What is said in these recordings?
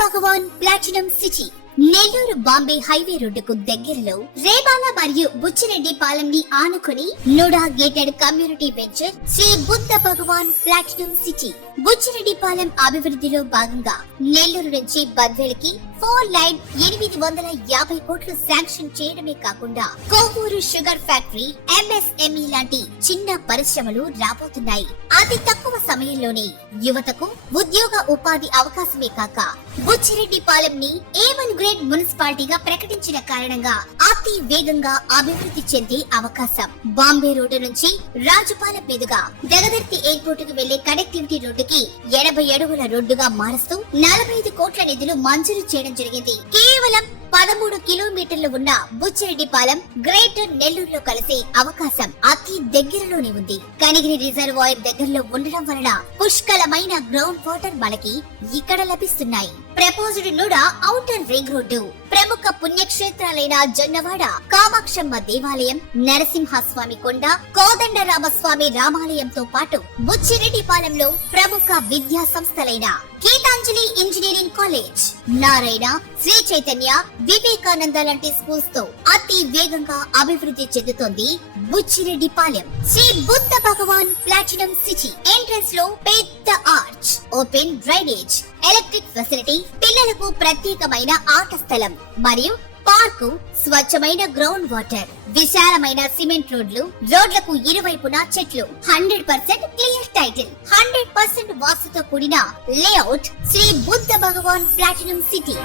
Bhagavan platinum city Nellore Bombay highway రోడ్డుకు దగ్గరలో రేబాల మరియు బుచ్చిరెడ్డి పాలెంని ఆనుకుని NUDA gated community venture Sri Buddha Bhagavan platinum city Buchireddy Palem అభివృద్ధిలో భాగంగా నెల్లూరు నుంచి బద్వేలుకి ఫోర్ లైన్ ఎనిమిది వందల యాభై కోట్లు శాంక్షన్ చేయడమే కాకుండా కోవూరు షుగర్ ఫ్యాక్టరీ ఎంఎస్ఎంఈ లాంటి చిన్న పరిశ్రమలు రాబోతున్నాయి. అతి తక్కువ సమయంలోనే యువతకు ఉద్యోగ ఉపాధి అవకాశమే కాక బుచ్చిరెడ్డి పాలెం ని ఏ వన్ గ్రేడ్ మున్సిపాలిటీగా ప్రకటించిన కారణంగా అతి వేగంగా అభివృద్ధి చెందే అవకాశం. బాంబే రోడ్డు నుంచి రాజుపాలెం మీదుగా దగదర్తి ఎయిర్పోర్ట్కు వెళ్ళే కనెక్టివిటీ రోడ్డుకి ఎనభై అడుగుల రోడ్డుగా మారుస్తూ నలభై ఐదు కోట్ల నిధులు మంజూరు చేయడం జరిగింది. కేవలం పదమూడు కిలోమీటర్లు ఉన్న బుచ్చిరెడ్డిపాలెం గ్రేటర్ నెల్లూరులో కలిసే అవకాశం అతి దగ్గరలోనే ఉంది. కనిగిరి రిజర్వాయర్ దగ్గరలో ఉండడం వలన పుష్కలమైన గ్రౌండ్ వాటర్ మనకి ఇక్కడ లభిస్తున్నాయి. ప్రపోజ్డ్ నూడ ఔటర్ రింగ్ రోడ్డు ప్రముఖ పుణ్యక్షేత్రాలైన జొన్నవాడ కామాక్షమ్మ దేవాలయం నరసింహస్వామి కొండ కోదండరామస్వామి రామాలయంతో పాటు బుచ్చిరెడ్డిపాలెంలో ప్రముఖ విద్యా సంస్థలైన గీతాంజలి ఇంజనీరింగ్ కాలేజ్. నారాయణ శ్రీ చైతన్య వివేకానంద లాంటి స్కూల్స్తో అతి వేగంగా అభివృద్ధి చెందుతోంది బుచ్చిరెడ్డిపాలెం. శ్రీ బుద్ధ భగవాన్ ప్లాటినం సిటీ ఎంట్రన్స్లో పెద్ద arch open drainage electric facility పిల్లలకు ప్రత్యేకమైన ఆట స్థలం మరియు పార్కు స్వచ్ఛమైన గ్రౌండ్ వాటర్ విశాలమైన సిమెంట్ రోడ్లు రోడ్లకు ఇరువైపున చెట్లు. Hundred percent clear title. Hundred percent వాస్తుతో కూడిన layout Sri Buddha Bhagavan platinum city.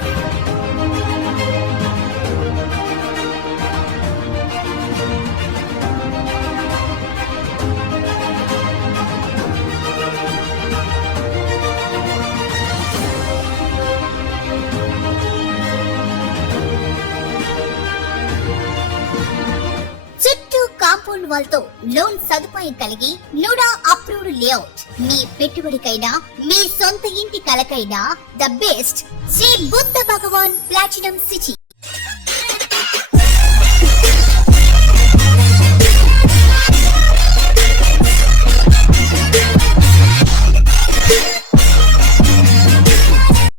Compound వాళ్ళతో లోన్ సదుపాయం కలిగి లూడా అప్రూవ్డ్ లేఅవుట్. మీ పెట్టుబడికైనా మీ సొంత ఇంటి కలకైనా the best. Sri Buddha Bhagavan platinum city.